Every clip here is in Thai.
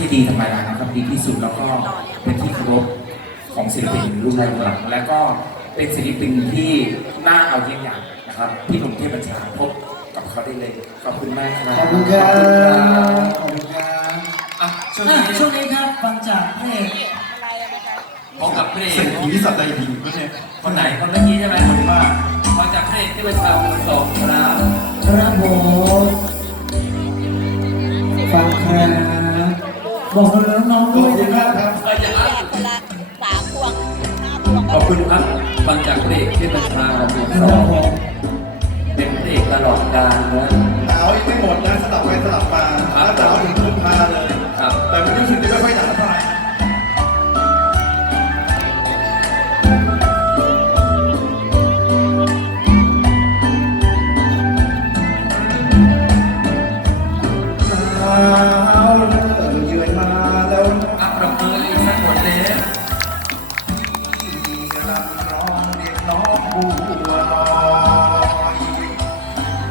ช่ดีธรรมดานะครับดีที่สุดแล้วก็เป็นที่เคารพของศิลปินรุ่นแรกหลังและก็เป็นศิลปินที่น่าเอาเยี่ยงอย่างนะครับพี่หนุ่มเทพบัญชาพบกับเขาได้เลยขอบคุณมากครับขอบคุณครับขอบคุณครับขอบคุณครับอะช่วงอะนี้ช่วงนี้ครับฟังจากพระเอกพบกับเพลงเศรษฐีสัตย์หินก็เนี่ยคนไหนคนเมื่อกี้ใช่ไหมคนมากมาจากเพลงที่เป็นชาวสองครับครับผม บอกกับน้องๆขด้อบวยคุณนะมากคครับรับแจกคนละสามพวงห้าพวงขอบคุณครับฟังจากเพลงที่เป็นชาวสคอรับงผมเป็นเพลงตลอดกาลนะหนาวยังไม่หมดนะสลับไปสลับมา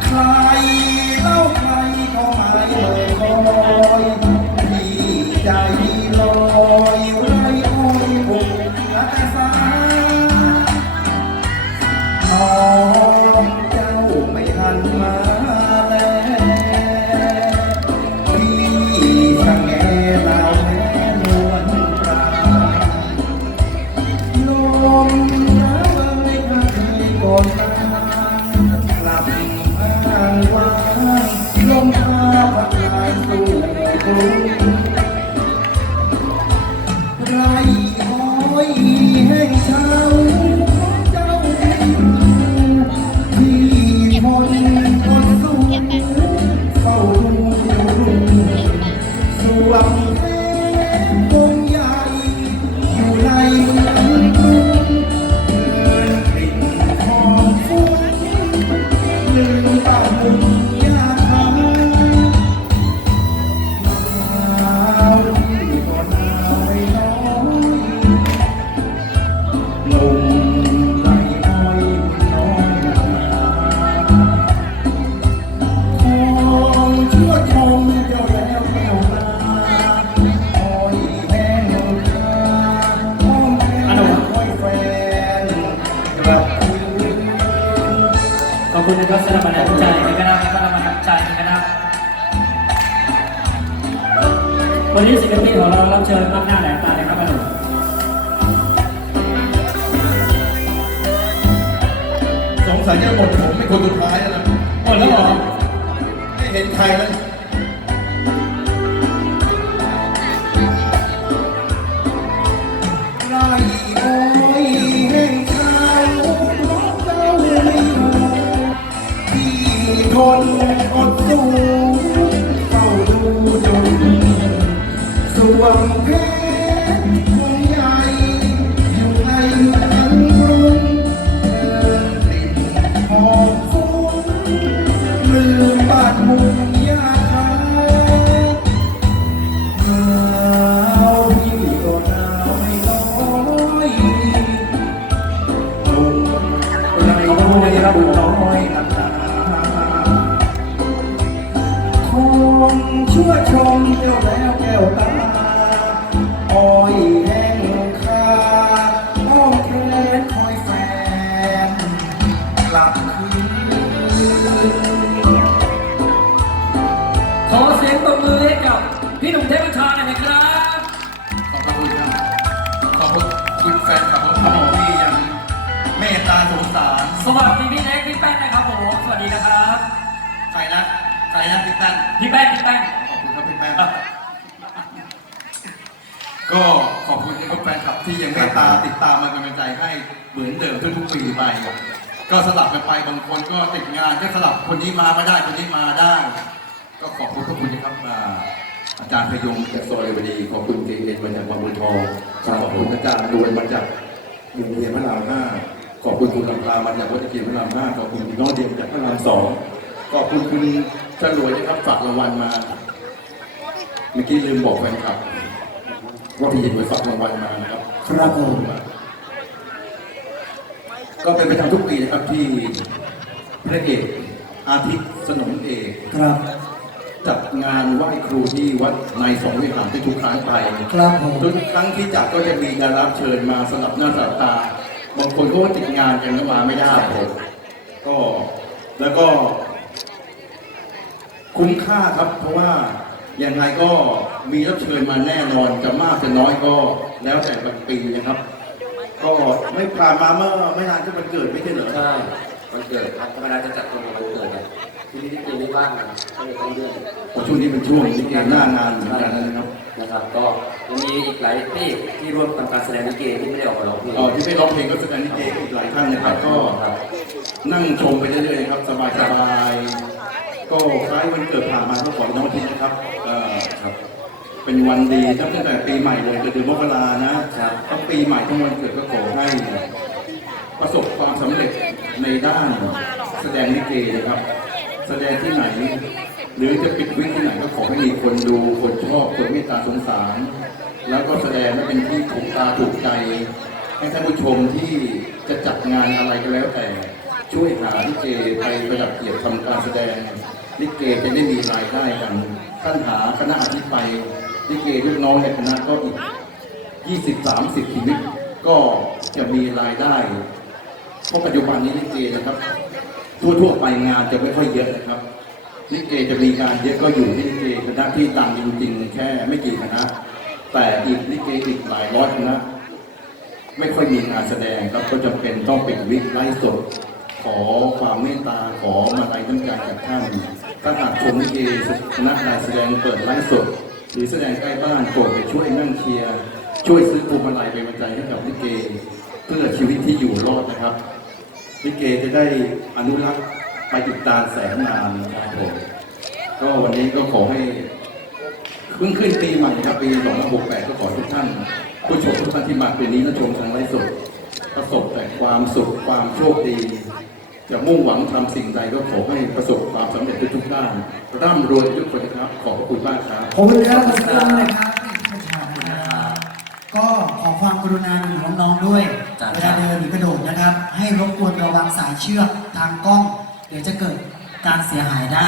ใครเล่าใครก็ไม่เลยคอยพี่ใจลอยไรอ้อยบุกอาสาน้องเจ้าไม่หันมาลพี่ช่างแง่ดาวแม่นวลตาลมหนาวเอ่ยพัดให้กอนมากลับางว้างลมพาพัดลายสู่กรุง ยแห้งคาห้องแก้วอ้อยแฟนกลับคืนขอบคุณนะครับสำหรับบันดาลใจในคณะและก็บันดาลใจในคณะวันนี้ศิลปินของเรารับเชิญมากหน้าแหลมตาเลยครั สงสัยจะหมดผมเป็นคนสุดท้ายแล้วนะหมดแล้วเหรอไม่เห็นใครแล้วไร่อ้ยแห่งชาวเจ้าไม่อยู่ที่ทนอดสู้เฝ้าดูจนสวมเพชร ชั่วชมเจ้าแล้วแก้วตาอ้อยแห้งคาอ้อมแขนคอยแฟนกลับคืนขอเสียงตบมือให้กับพี่หนุ่มเทพบัญชาหน่อยนะครับ ขอบคุณครับขอบคุณแฟนคลับของผมที่ยังเมตตาสงสารสวัสดีพี่เล็กพี่แป้นนะครับผม สวัสดีนะครับ ใครนะใครนะพี่ตั้นพี่แป้นพี่แป้น แป้นก็ขอบคุณที่แฟนคลับที่ยังเมตตาติดตามมากำลังใจให้เหมือนเดิมทุกๆปีไป ก็สลับกันไปบางคนก็ติดงานก็สลับคนนี้มาไม่ได้คนนี้มาได้ ก็ขอบคุณทุกคนนะครับอ่าอาจารย์พยงจากซอยเรวดีขอบคุณเจเอ็นมาจากบางบัวทองขอบคุณอาจารย์ดวนมาจากโรงเรียนพระรามห้าขอบคุณคุณลำพามาจากวัดตะเกียบพระรามห้าขอบคุณคุณน้องเดียมจากพระรามสองขอบคุณคุณฉลวยนะครับฝากรางวัลมา เมื่อกี้ลืมบอกแฟนคลับว่าพี่หยิบไปฝากรางวัลมานะครับครับผมก็เป็นประจำทุกปีนะครับที่พระเอกอาทิตย์สนมเอกครับ จัดงานไหว้ครูที่วัดในสองวิหารที่ทุกครั้งไปครับผมทุกครั้งที่จัดก็จะมีการรับเชิญมาสลับหน้าสลับตาบางคนก็ติดงานกันก็มาไม่ได้ก็แล้วก็ คุ้มค่าครับเพราะว่า ยังไงก็มีรับเชิญมาแน่นอนจะมากจะน้อยก็แล้วแต่บางปีนะครับ ก็ไม่ผ่านมาเมื่อไม่นานก็มันเกิดไม่ใช่เหรอใช่วันเกิดครับธรรมดาจะจัดตรงกับวันเกิดเนี่ยที่นี่ที่กินที่บ้านนะก็เลยต้องเลื่อนโอ้ช่วงนี้เป็นช่วงลิเกหน้างานเหมือนกันนะครับนะครับ ก็ยังมีอีกหลายที่ที่ร่วมทำการแสดงลิเกที่ไม่ได้ออกมาร้องเพลงอ๋อที่ไม่ร้องเพลงก็แสดงลิเกอีกหลายท่านนะครับก็ครับนั่งชมไปเรื่อยๆนะครับสบายๆ ก็คล้ายวันเกิดผ่านมาก็ขอให้น้องทิศนะครับเอ่อครับ เป็นวันดีตั้งแต่ปีใหม่เลยคือเดือนมกรานะครับทั้งปีใหม่ทั้งวันเกิดก็ขอให้ ประสบความสำเร็จในด้านแสดงลิเกนะครับ แสดงที่ไหน หรือจะปิดวิกที่ไหนก็ขอให้มีคนดูคนชอบคนเมตตาสงสาร แล้วก็แสดงให้เป็นที่ถูกตาถูกใจ ให้ท่านผู้ชมที่จะจัดงานอะไรก็แล้วแต่ ช่วยหาลิเกไปประดับเกียรติทำการแสดงลิเกจะได้มีรายได้กันท่านหาคณะอธิไปลิเกลูกน้องในคณะก็อีก20 30ชีวิตก็จะมีรายได้เพราะปัจจุบันนี้ลิเกนะครับ ทั่วๆไปงานจะไม่ค่อยเยอะนะครับลิเกจะมีงานเยอะก็อยู่ที่ลิเกคณะที่ดังจริงๆแค่ไม่กี่คณะแต่อีกลิเกอีกหลายร้อยคณะไม่ค่อยมีงานแสดงครับก็จำเป็นต้องเป็นวิกไลฟ์สด ขอความเมตตาขอมาลัยน้ำใจจากท่านถ้าหากชมลิเกคณะการแสดงเปิดไลฟ์สดหรือแสดงใกล้บ้านโปรดไปช่วยนั่งเชียร์ช่วยซื้อพวงมาลัยเป็นกำลังใจให้กับลิเก เพื่อชีวิตที่อยู่รอดนะครับลิเกจะได้อนุรักษ์ไปอีกตานแสนนานครับผมก็วันนี้ก็ขอให้เพิ่งขึ้นปีใหม่ครับปี 2568 ก็ขอทุกท่าน ผู้ชมทุกท่านที่มาปีนี้และชมทางไลฟ์สดประสบแต่ความสุขความโชคดี จะมุ่งหวังทำสิ่งใดก็ขอให้ประสบความสำเร็จทุกๆด้านร่ำรวยทุกคนนะครับ ขอบพระคุณมากครับขอบคุณครับขอบคุณเลยครับประชาชนนะครับก็ขอความกรุณาหนูน้องๆด้วยจ้ะเวลาเดินหรือกระโดดนะครับ ให้รบกวนระวังสายเชือกทางกล้อง เดี๋ยวจะเกิดการเสียหายได้